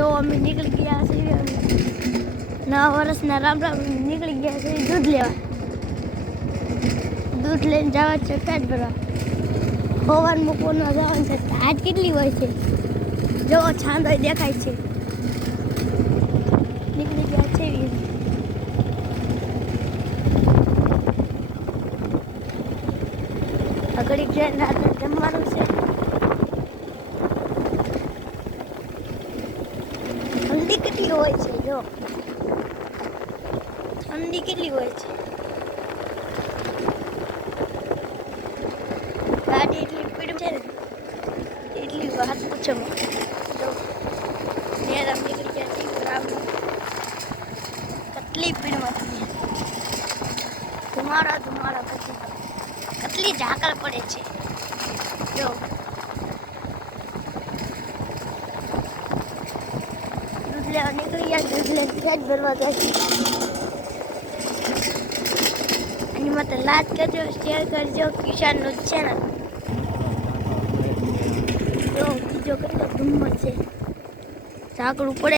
જો અમે નીકળી ગયા છે અમે નવા વર્ષના રામ રામ નીકળી ગયા છે, દૂધ લેવા. દૂધ લઈને જવા છે પેટ ભરવા હોવાન મૂકવાનો જવાનું છે, આજ કેટલી હોય છે? જો છાંદો દેખાય છે. નીકળી ગયા છે ઘડી ટ્રેન રાત્રે જમવાનું છે. ઠંડી કેટલી હોય છે, જો. ઠંડી કેટલી હોય છે. ગાડી એટલી પીડ છે ને, એટલી વાત પૂછો માં. જો નીકળી ગયા છે રામ કેટલી પીડમાં તમે ધુમાડા ધુમાડા પછી કેટલી ઝાકળ પડે છે જો દૂધ લેવા નીકળી ગયા દૂધ લઈને પેટ ભરવા ગયા એની માટે લાઈક કરજો શેર કરજો કિસાનનું ચેનલ જો બીજો કેટલો ધુમ્મસ છે. ઝાકડું પડે